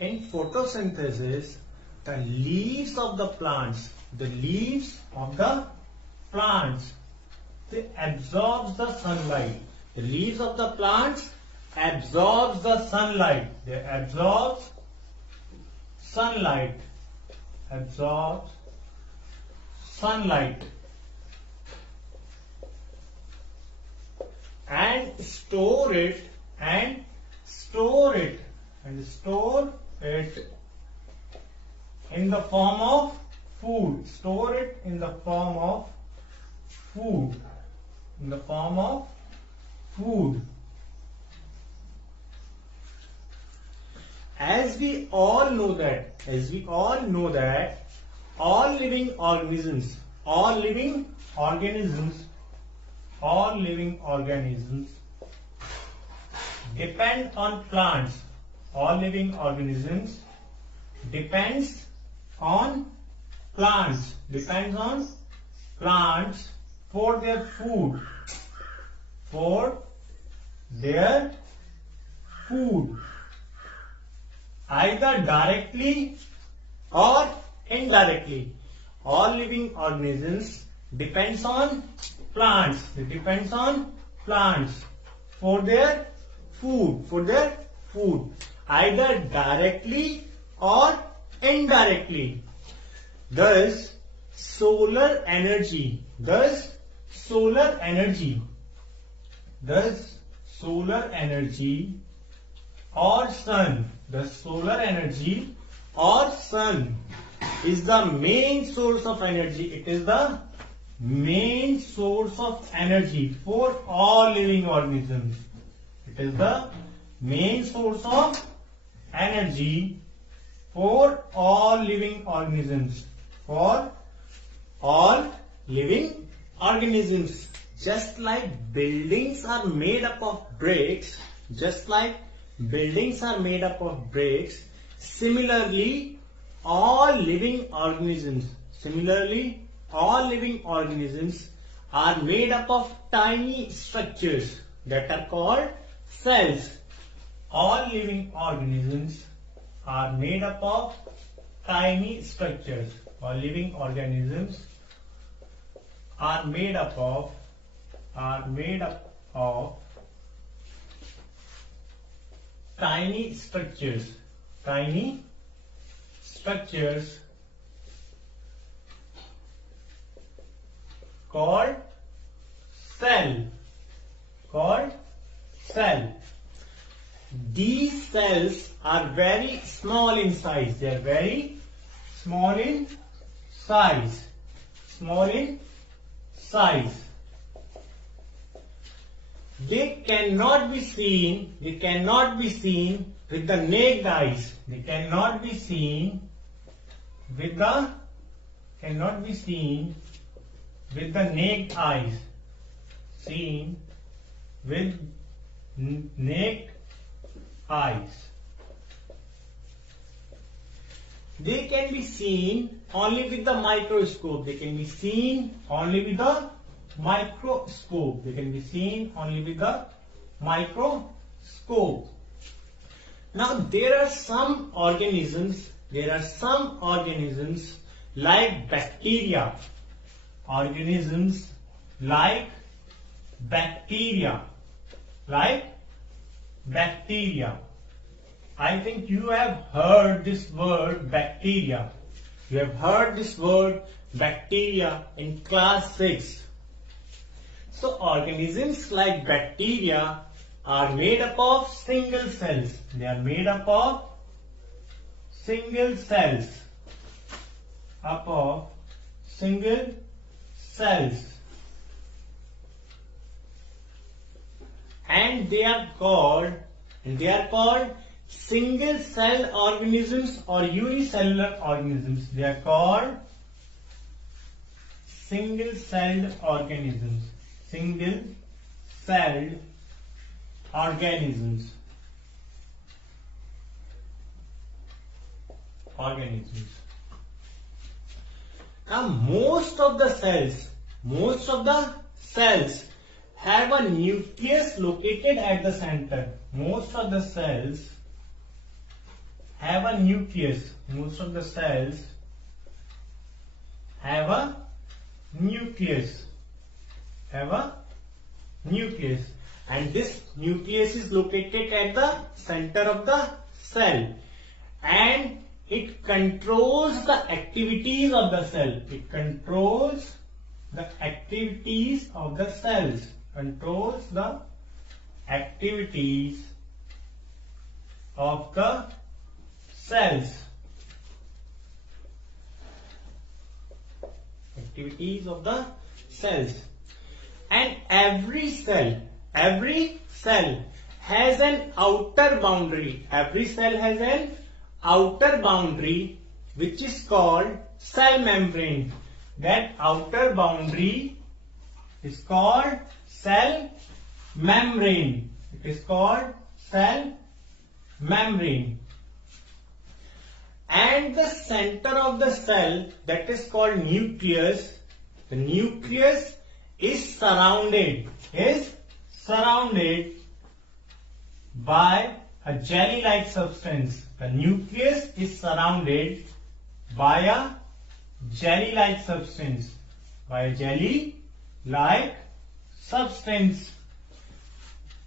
In photosynthesis, the leaves of the plants, they absorb the sunlight. The leaves of the plants absorb the sunlight. They absorb sunlight. And store it in the form of food. Store it in the form of food. As we all know that all living organisms depend on plants. All living organisms depends on plants for their food. Either directly or indirectly. All living organisms depends on plants. They depends on plants for their food. Either directly or indirectly. Thus, solar energy or sun is the main source of energy. It is the main source of energy for all living organisms. It is the main source of energy for all living organisms. Just like buildings are made up of bricks, similarly all living organisms are made up of tiny structures that are called cells. All living organisms are made up of tiny structures. All living organisms are made up of tiny structures called cell. These cells are very small in size. They are very small in size. They cannot be seen with the naked eyes. They can be seen only with the microscope. Now there are some organisms like bacteria. I think you have heard this word bacteria. In class 6. So organisms like bacteria are made up of single cells. And they are called single cell organisms or unicellular organisms. They are called single celled organisms. Now most of the cells have a nucleus located at the center. Most of the cells have a nucleus. Most of the cells have a nucleus. And this nucleus is located at the center of the cell, and it controls the activities of the cell. It controls the activities of the cells. Controls the activities of the cells. Activities of the cells. And every cell has an outer boundary. Every cell has an outer boundary which is called cell membrane. That outer boundary is called cell membrane. It is called cell membrane. And the center of the cell, that is called nucleus. The nucleus is surrounded by a jelly-like substance. The nucleus is surrounded by a jelly-like substance.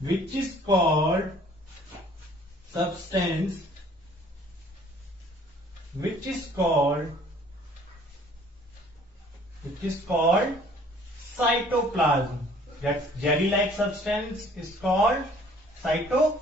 Which is called cytoplasm. That jelly-like substance is called cytoplasm.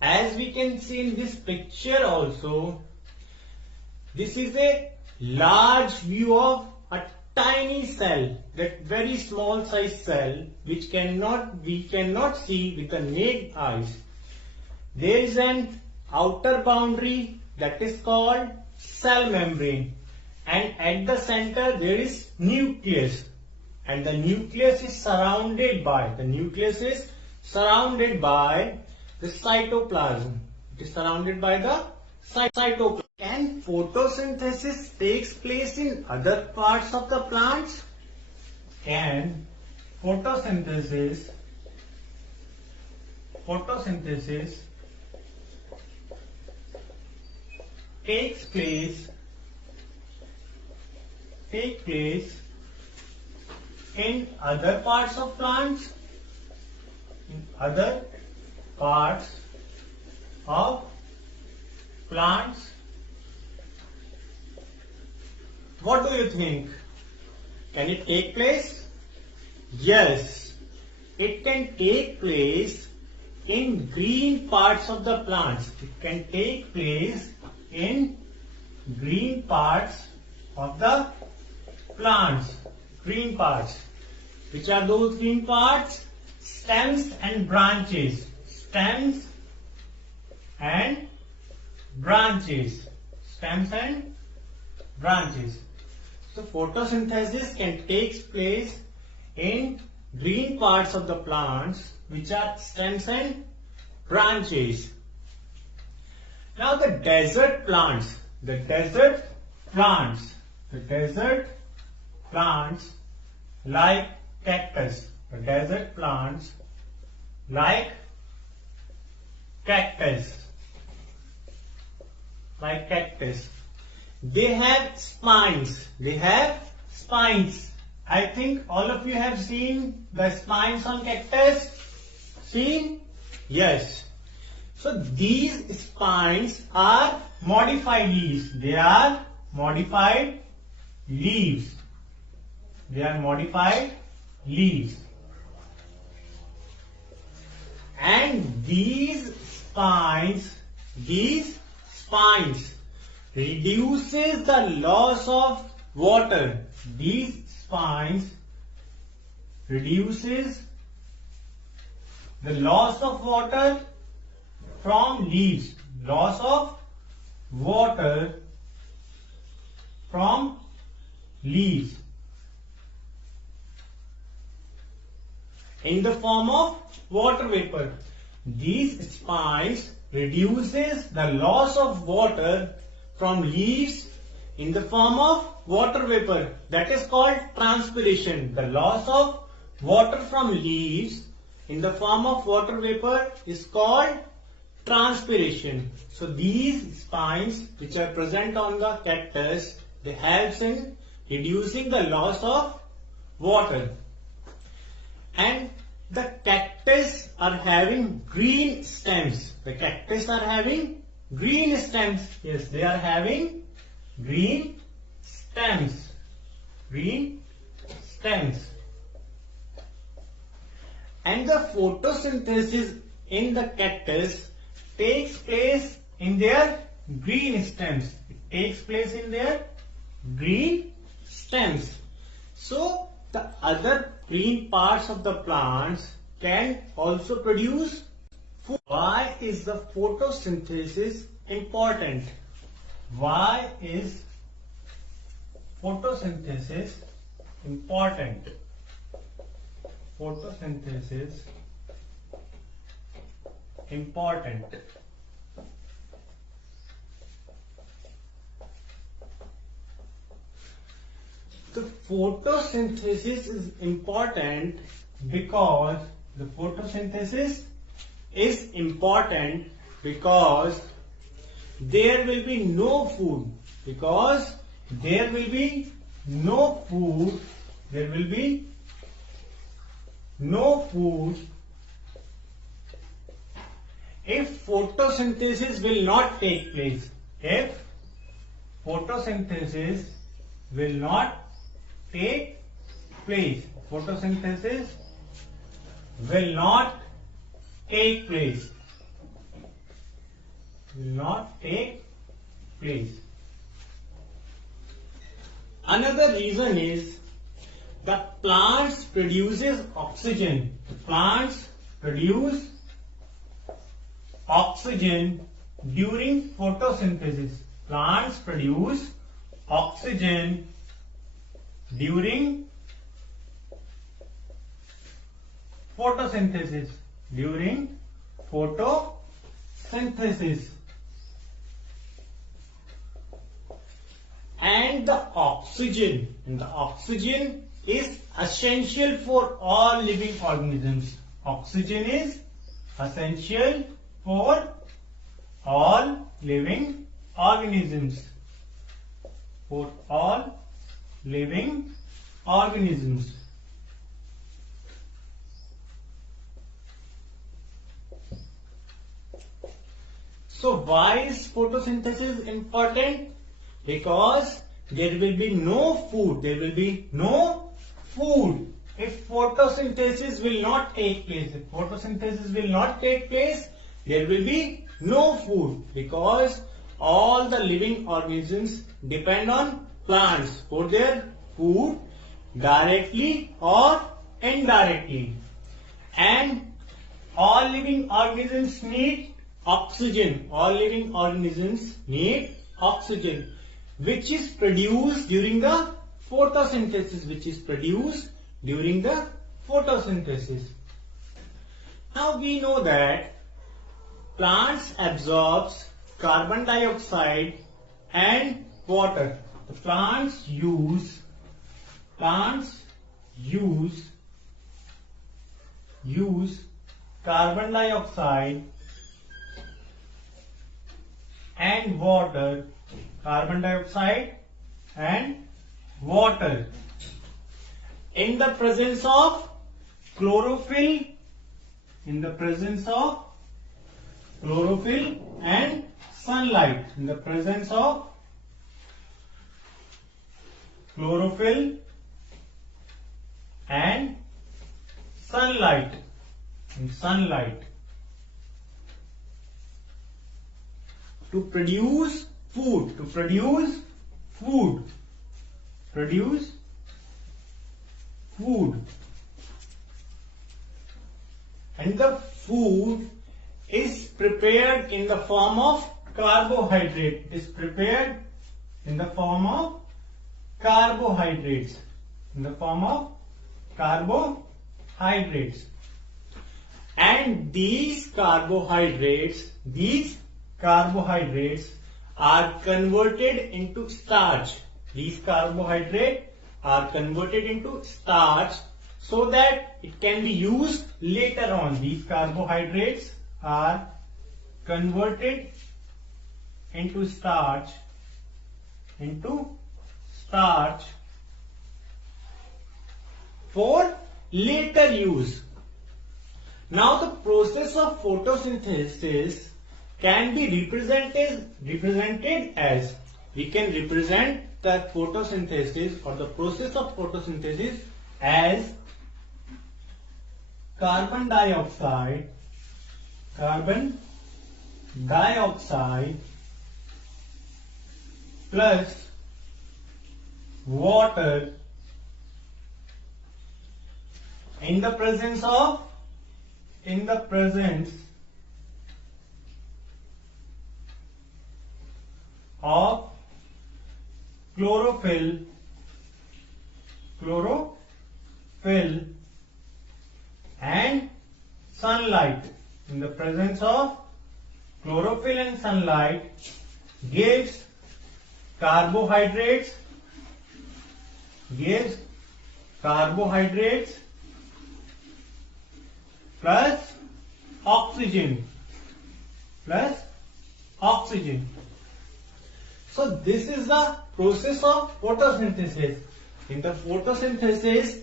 As we can see in this picture also, this is a large view of a tiny cell, that very small size cell which we cannot see with the naked eyes. There is an outer boundary that is called cell membrane, and at the center there is nucleus, and the nucleus is surrounded by the cytoplasm. It is surrounded by the cytoplasm. And photosynthesis takes place in other parts of the plants? Can photosynthesis take place in other parts of plants? In other parts of plants? What do you think? Can it take place? Yes, it can take place in green parts of the plants. It can take place in green parts of the plants. Green parts. Which are those green parts? Stems and branches. Stems and branches. Stems and branches. So photosynthesis can take place in green parts of the plants, which are stems and branches. Now the desert plants like cactus. The desert plants like cactus. They have spines. I think all of you have seen the spines on cactus. Seen? Yes. So these spines are modified leaves. They are modified leaves. And these spines reduces the loss of water. These spines reduces the loss of water from leaves. Loss of water from leaves in the form of water vapor. These spines reduces the loss of water from leaves in the form of water vapor. That is called transpiration. The loss of water from leaves in the form of water vapor is called transpiration. So these spines which are present on the cactus, they helps in reducing the loss of water. And the cactus are having green stems. The cactus are having green stems. Yes, they are having green stems. Green stems. And the photosynthesis in the cactus takes place in their green stems. It takes place in their green stems. So the other green parts of the plants can also produce food. Why is the photosynthesis important? Why is photosynthesis important? Photosynthesis important. The photosynthesis is important because there will be no food. There will be no food if photosynthesis will not take place. If photosynthesis will not take place. Photosynthesis will not take place. Will not take place. Another reason is the plants produces oxygen. The plants produce oxygen during photosynthesis. Plants produce oxygen during photosynthesis. During photosynthesis. And the oxygen is essential for all living organisms. Oxygen is essential for all living organisms. For all living organisms. So why is photosynthesis important? Because there will be no food. There will be no food if photosynthesis will not take place. If photosynthesis will not take place, there will be no food, because all the living organisms depend on plants for their food, directly or indirectly. And all living organisms need oxygen. All living organisms need oxygen, which is produced during the photosynthesis. Now we know that plants absorb carbon dioxide and water. The plants use carbon dioxide and water. Carbon dioxide and water in the presence of chlorophyll. In the presence of chlorophyll and sunlight. In the presence of chlorophyll and sunlight. To produce food. And the food is prepared in the form of carbohydrate. It is prepared in the form of carbohydrates. And these carbohydrates are converted into starch. These carbohydrates are converted into starch so that it can be used later on. These carbohydrates are converted into starch for later use. Now the process of photosynthesis can be represented as, we can represent the photosynthesis or the process of photosynthesis as carbon dioxide plus water in the presence of chlorophyll and sunlight. In the presence of chlorophyll and sunlight gives carbohydrates plus oxygen. So this is the process of photosynthesis. In the photosynthesis,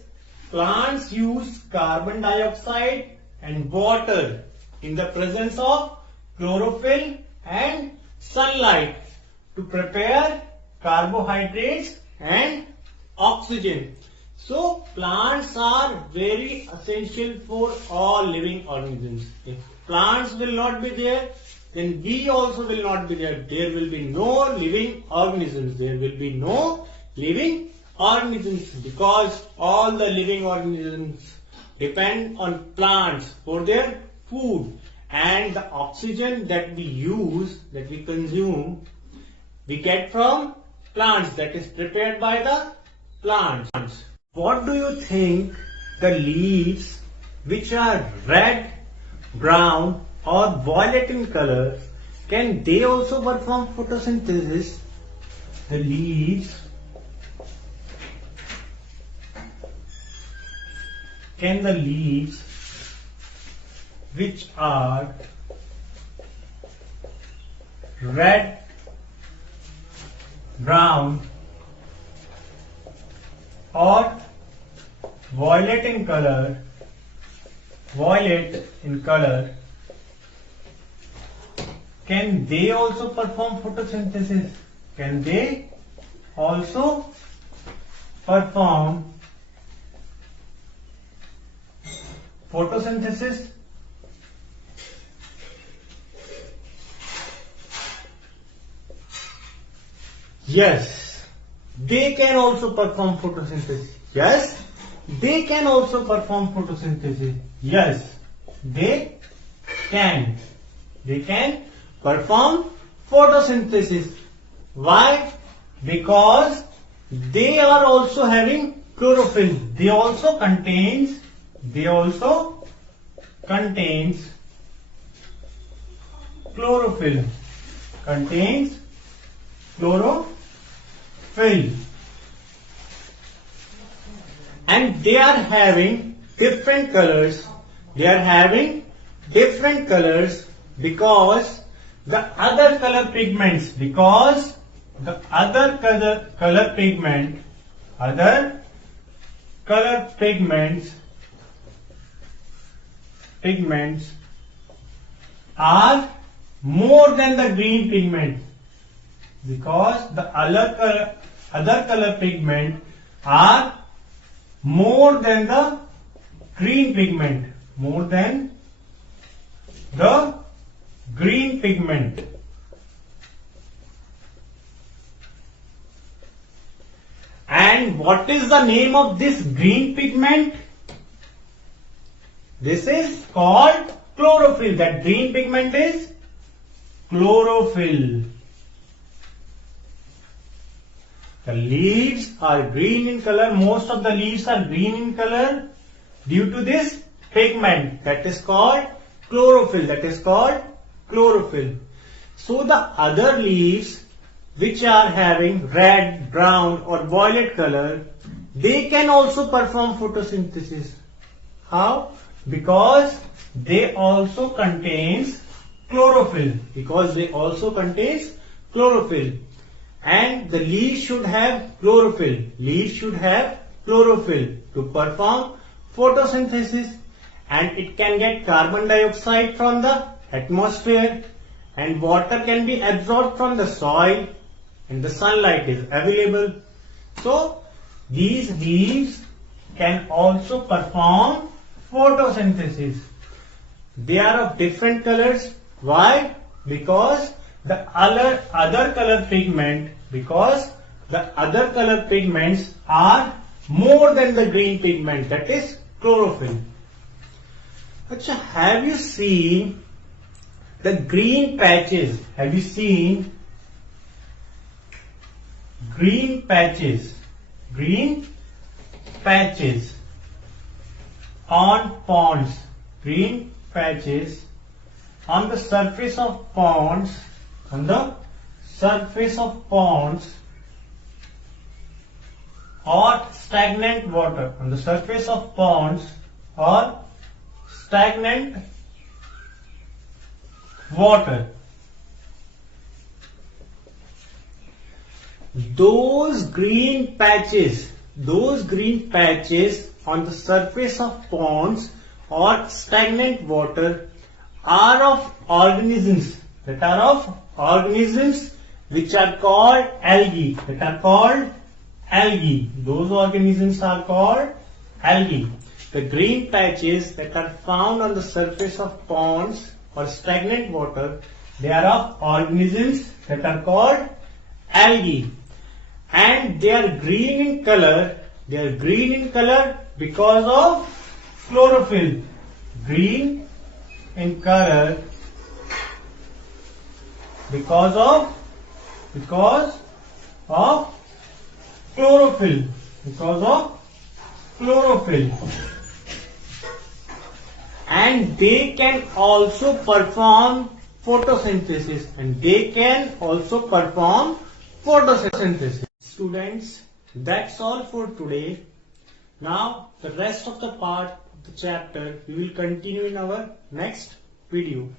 plants use carbon dioxide and water in the presence of chlorophyll and sunlight to prepare carbohydrates and oxygen. So plants are very essential for all living organisms. If plants will not be there, then we also will not be there. There will be no living organisms. Because all the living organisms depend on plants for their food, and the oxygen that we use, that we consume, we get from plants, that is prepared by the plants. What do you think the leaves which are red, brown or violet in color, can they also perform photosynthesis? The leaves which are red, brown or violet in color, can they also perform photosynthesis? Can they also perform photosynthesis? Yes, they can also perform photosynthesis. Yes, they can also perform photosynthesis. Yes, they can. They can perform photosynthesis. Why? Because they are also having chlorophyll. They also contains chlorophyll. And they are having different colors. Because the other color pigments, are more than the green pigment. Because the other color pigment are more than the green pigment. And what is the name of this green pigment? This is called chlorophyll. That green pigment is chlorophyll. The leaves are green in color. Most of the leaves are green in color due to this pigment that is called chlorophyll. So the other leaves which are having red, brown or violet color, they can also perform photosynthesis. How? Because they also contains chlorophyll. Because they also contains chlorophyll. And the leaves should have chlorophyll. Leaves should have chlorophyll to perform photosynthesis. And it can get carbon dioxide from the atmosphere. And water can be absorbed from the soil. And the sunlight is available. So, these leaves can also perform photosynthesis. They are of different colors. Why? Because the other color pigments are more than the green pigment, that is chlorophyll. Achha, have you seen the green patches? Have you seen green patches on ponds? Green patches on the surface of ponds, or stagnant water, on the surface of ponds or stagnant water. Those green patches on the surface of ponds or stagnant water are of organisms which are called algae. Those organisms are called algae. The green patches that are found on the surface of ponds or stagnant water, they are of organisms that are called algae. And they are green in color. Because of chlorophyll. Green in color because of chlorophyll. And they can also perform photosynthesis. Students, that's all for today. Now, the rest of the part of the chapter we will continue in our next video.